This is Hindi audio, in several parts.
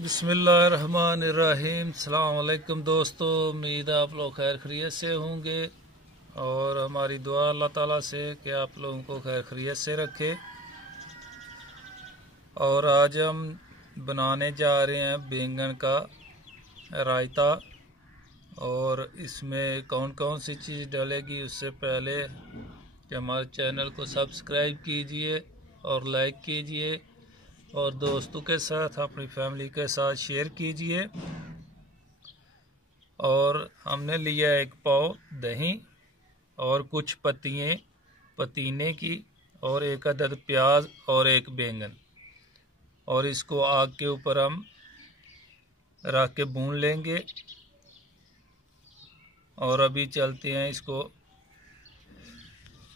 बिस्मिल्लाहिर्रहमानिर्रहीम। अस्सलाम वालेकुम दोस्तों, उम्मीद है आप लोग खैर खैरियत से होंगे और हमारी दुआ अल्लाह ताला से कि आप लोगों को खैर खैरियत से रखे। और आज हम बनाने जा रहे हैं बैंगन का रायता। और इसमें कौन कौन सी चीज़ डलेगी उससे पहले कि हमारे चैनल को सब्सक्राइब कीजिए और लाइक कीजिए और दोस्तों के साथ अपनी फैमिली के साथ शेयर कीजिए। और हमने लिया एक पाव दही और कुछ पतीने की और एक अदद प्याज और एक बैंगन, और इसको आग के ऊपर हम रख के भून लेंगे। और अभी चलते हैं इसको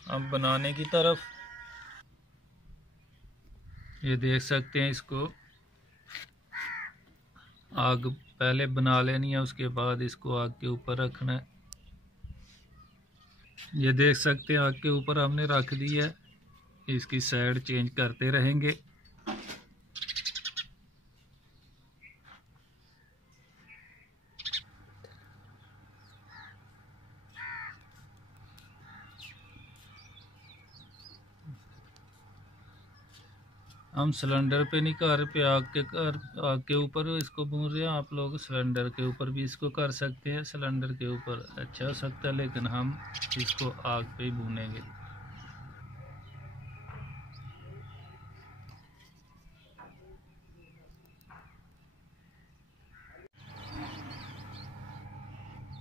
हम बनाने की तरफ। ये देख सकते हैं, इसको आग पहले बना लेनी है, उसके बाद इसको आग के ऊपर रखना है। ये देख सकते हैं आग के ऊपर हमने रख दी है, इसकी साइड चेंज करते रहेंगे। हम सिलेंडर पे नहीं कर पे आग के ऊपर इसको भून रहे हैं। आप लोग सिलेंडर के ऊपर भी इसको कर सकते हैं, सिलेंडर के ऊपर अच्छा हो सकता है, लेकिन हम इसको आग पे ही भूनेंगे।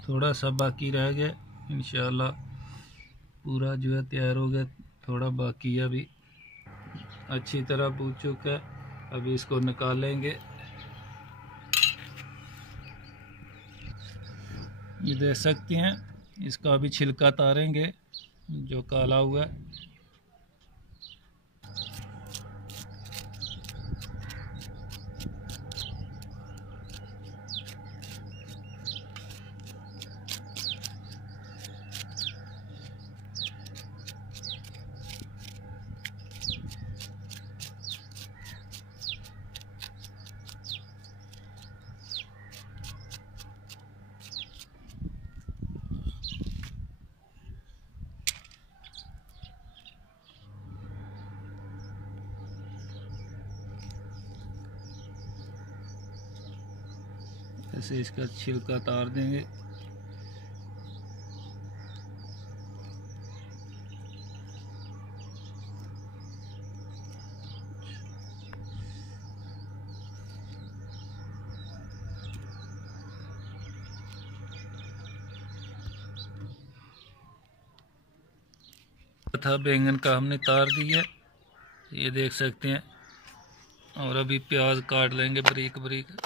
थोड़ा सा बाकी रह गया, इंशाल्लाह पूरा जो है तैयार हो गया। थोड़ा बाकी है, अभी अच्छी तरह भून चुका है। अभी इसको निकालेंगे। ये देख सकते हैं, इसका अभी छिलका उतारेंगे जो काला हुआ है। ऐसे इसका छिलका उतार देंगे। था बैंगन का हमने तार दिया, ये देख सकते हैं। और अभी प्याज काट लेंगे बारीक बारीक।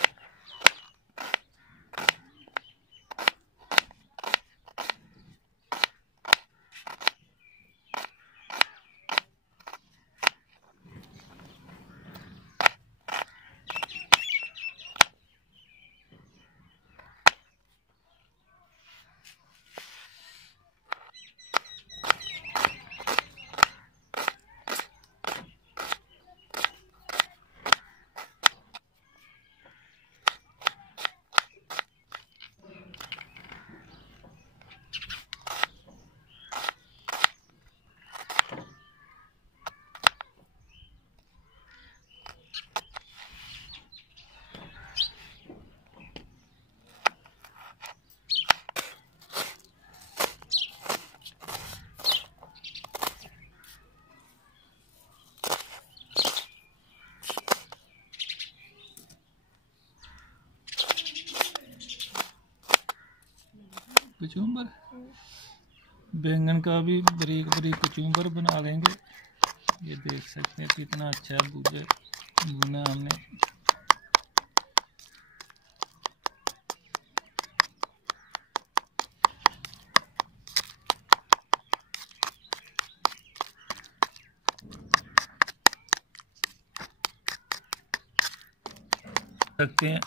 कचूम्बर, बैंगन का भी बारीक बारीक कचूम्बर बना लेंगे। ये देख सकते हैं कितना अच्छा भुना हमने। सकते हैं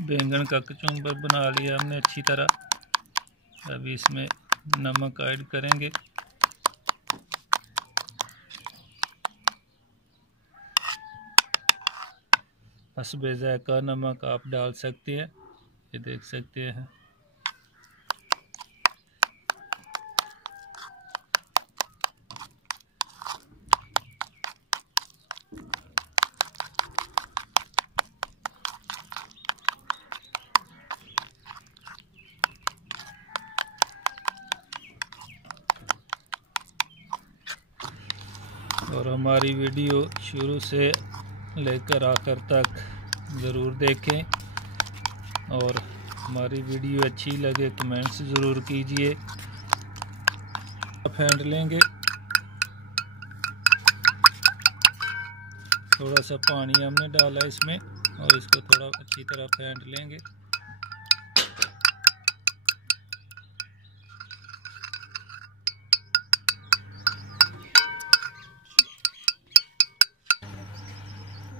बैंगन का कचूम्बर बना लिया हमने अच्छी तरह। अभी इसमें नमक ऐड करेंगे। हस्बे ज़ायक़ा नमक आप डाल सकते हैं, ये देख सकते हैं। और हमारी वीडियो शुरू से लेकर आखिर तक ज़रूर देखें, और हमारी वीडियो अच्छी लगे कमेंट्स ज़रूर कीजिए। फेंट लेंगे, थोड़ा सा पानी हमने डाला इसमें और इसको थोड़ा अच्छी तरह फेंट लेंगे।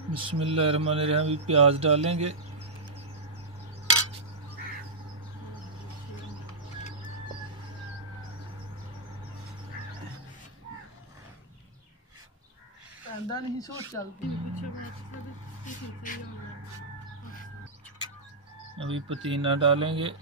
बिस्मिल्लाहिर्रहमानिर्रहीम। अभी प्याज डालेंगे, नहीं सोच चलती। अभी पुदीना डालेंगे,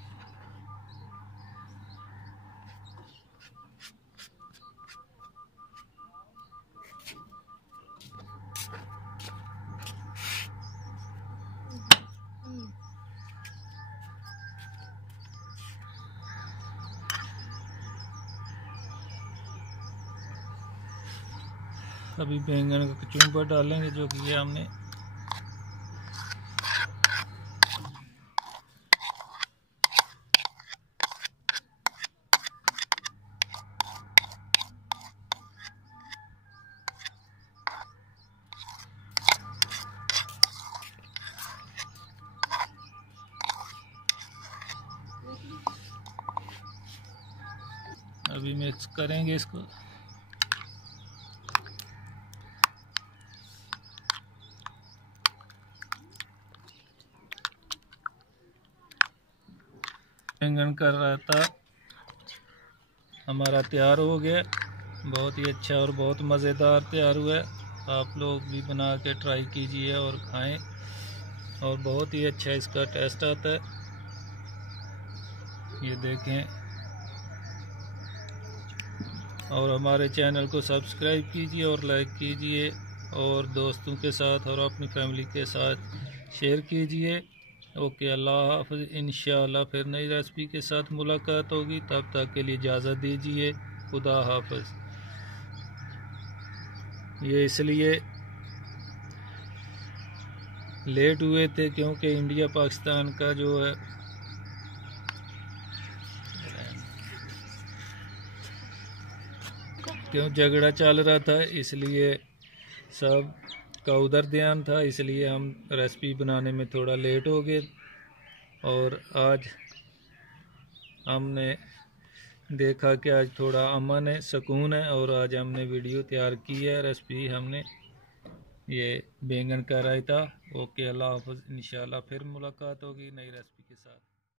अभी बैंगन का कचूम्बर डालेंगे जो कि ये हमने अभी मिक्स करेंगे इसको। बैंगन का रायता हमारा तैयार हो गया, बहुत ही अच्छा और बहुत मज़ेदार तैयार हुआ है। आप लोग भी बना के ट्राई कीजिए और खाएं, और बहुत ही अच्छा इसका टेस्ट आता है। ये देखें, और हमारे चैनल को सब्सक्राइब कीजिए और लाइक कीजिए, और दोस्तों के साथ और अपनी फैमिली के साथ शेयर कीजिए। ओके, अल्लाह हाफ़िज़। इंशाअल्लाह फिर नई रेसिपी के साथ मुलाकात होगी, तब तक के लिए इजाज़त दीजिए। खुदा हाफ़िज़। ये इसलिए लेट हुए थे क्योंकि इंडिया पाकिस्तान का जो है झगड़ा चल रहा था, इसलिए सब का उधर ध्यान था, इसलिए हम रेसिपी बनाने में थोड़ा लेट हो गए। और आज हमने देखा कि आज थोड़ा अमन है, सुकून है, और आज हमने वीडियो तैयार की है। रेसिपी हमने ये बैंगन का रायता। ओके, अल्लाह हाफ़िज़। इंशाअल्लाह फिर मुलाकात होगी नई रेसिपी।